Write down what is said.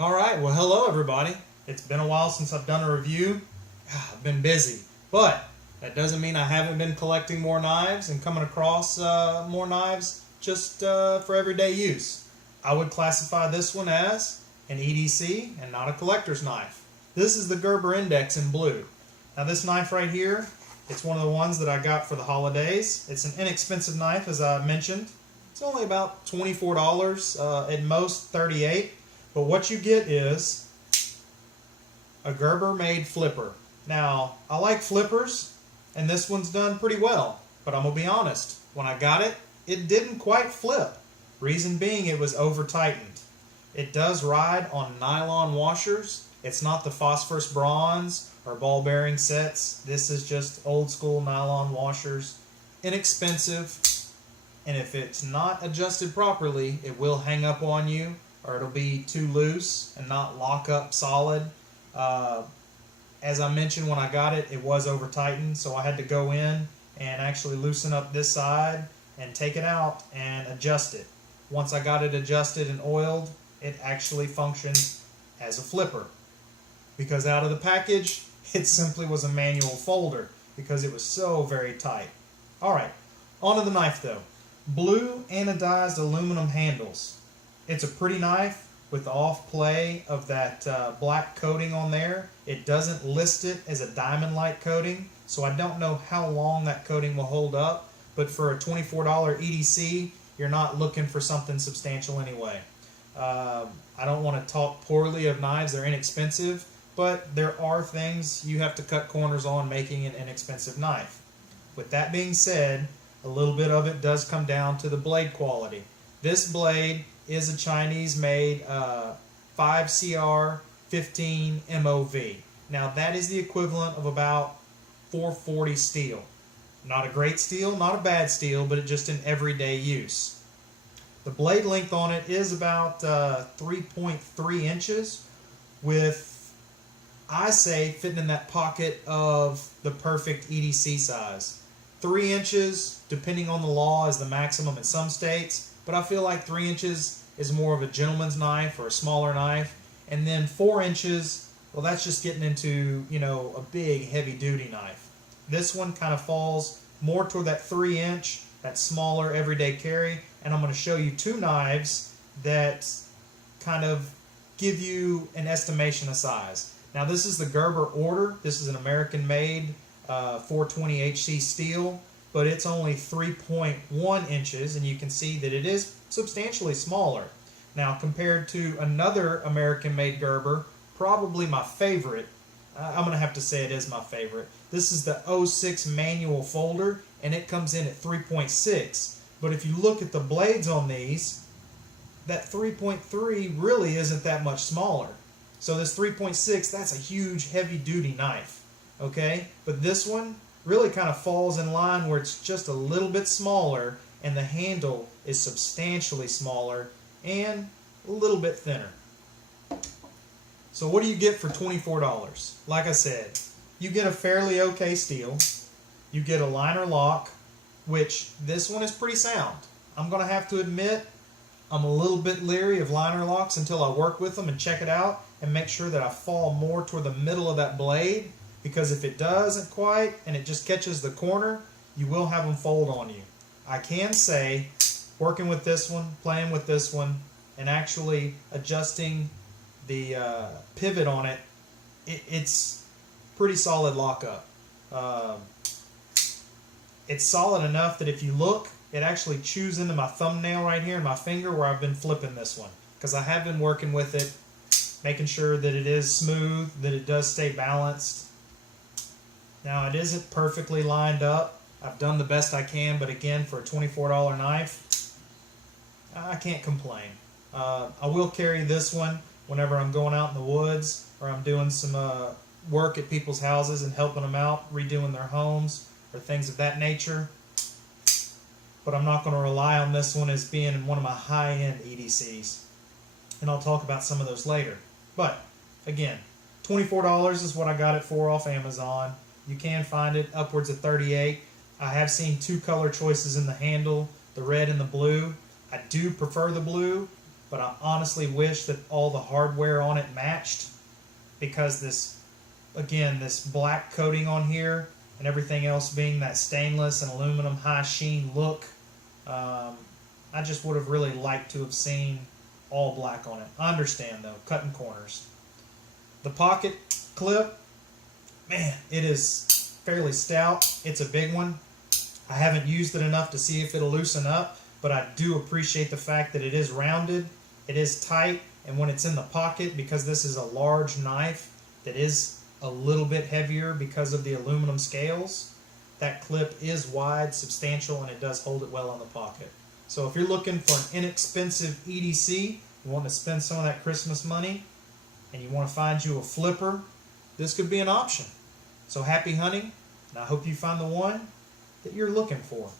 Alright, well hello everybody. It's been a while since I've done a review. I've been busy, but that doesn't mean I haven't been collecting more knives and coming across more knives just for everyday use. I would classify this one as an EDC and not a collector's knife. This is the Gerber Index in blue. Now this knife right here, it's one of the ones that I got for the holidays. It's an inexpensive knife, as I mentioned. It's only about $24, at most $38. But what you get is a Gerber made flipper. Now, I like flippers, and this one's done pretty well. But I'm going to be honest, when I got it, it didn't quite flip. Reason being, it was over tightened. It does ride on nylon washers. It's not the phosphorus bronze or ball bearing sets. This is just old school nylon washers. Inexpensive, and if it's not adjusted properly, it will hang up on you, or it'll be too loose and not lock up solid. As I mentioned, when I got it, it was over tightened, so I had to go in and actually loosen up this side and take it out and adjust it. Once I got it adjusted and oiled, it actually functioned as a flipper. Because out of the package, it simply was a manual folder because it was so very tight. Alright, onto the knife though. Blue anodized aluminum handles. It's a pretty knife with the off play of that black coating on there. It doesn't list it as a diamond light coating, so I don't know how long that coating will hold up, but for a $24 EDC, you're not looking for something substantial anyway. I don't want to talk poorly of knives, they're inexpensive, but there are things you have to cut corners on making an inexpensive knife. With that being said, a little bit of it does come down to the blade quality. This blade is a Chinese-made 5CR15 MOV. Now that is the equivalent of about 440 steel. Not a great steel, not a bad steel, but just in everyday use. The blade length on it is about 3.3 inches with, I say, fitting in that pocket of the perfect EDC size. 3 inches, depending on the law, is the maximum in some states, but I feel like 3 inches is more of a gentleman's knife or a smaller knife, and then 4 inches, well, that's just getting into, a big heavy-duty knife. This one kind of falls more toward that 3-inch, that smaller everyday carry, and I'm going to show you two knives that kind of give you an estimation of size. Now this is the Gerber Order. This is an American-made 420 HC steel, but it's only 3.1 inches, and you can see that it is substantially smaller. Now compared to another American-made Gerber, probably my favorite, I'm going to have to say it is my favorite. This is the 06 manual folder, and it comes in at 3.6. But if you look at the blades on these, that 3.3 really isn't that much smaller. So this 3.6, that's a huge heavy-duty knife. Okay? But this one really kind of falls in line where it's just a little bit smaller, and the handle is substantially smaller and a little bit thinner. So what do you get for $24? Like I said, you get a fairly okay steel. You get a liner lock, which this one is pretty sound. I'm going to have to admit, I'm a little bit leery of liner locks until I work with them and check it out and make sure that I fall more toward the middle of that blade, because if it doesn't quite and it just catches the corner, you will have them fold on you. I can say, working with this one, playing with this one, and actually adjusting the pivot on it, it's pretty solid lockup. It's solid enough that if you look, it actually chews into my thumbnail right here in my finger where I've been flipping this one, because I have been working with it, making sure that it is smooth, that it does stay balanced. Now it isn't perfectly lined up. I've done the best I can, but again, for a $24 knife, I can't complain. I will carry this one whenever I'm going out in the woods or I'm doing some work at people's houses and helping them out, redoing their homes or things of that nature. But I'm not going to rely on this one as being one of my high-end EDCs. And I'll talk about some of those later. But, again, $24 is what I got it for off Amazon. You can find it upwards of $38. I have seen two color choices in the handle, the red and the blue. I do prefer the blue, but I honestly wish that all the hardware on it matched, because this black coating on here and everything else being that stainless and aluminum high sheen look, I just would have really liked to have seen all black on it. I understand though, cutting corners. The pocket clip, man, it is fairly stout. It's a big one. I haven't used it enough to see if it'll loosen up, but I do appreciate the fact that it is rounded, it is tight, and when it's in the pocket, because this is a large knife that is a little bit heavier because of the aluminum scales, that clip is wide, substantial, and it does hold it well in the pocket. So if you're looking for an inexpensive EDC, you want to spend some of that Christmas money, and you want to find you a flipper, this could be an option. So happy hunting, and I hope you find the one that you're looking for.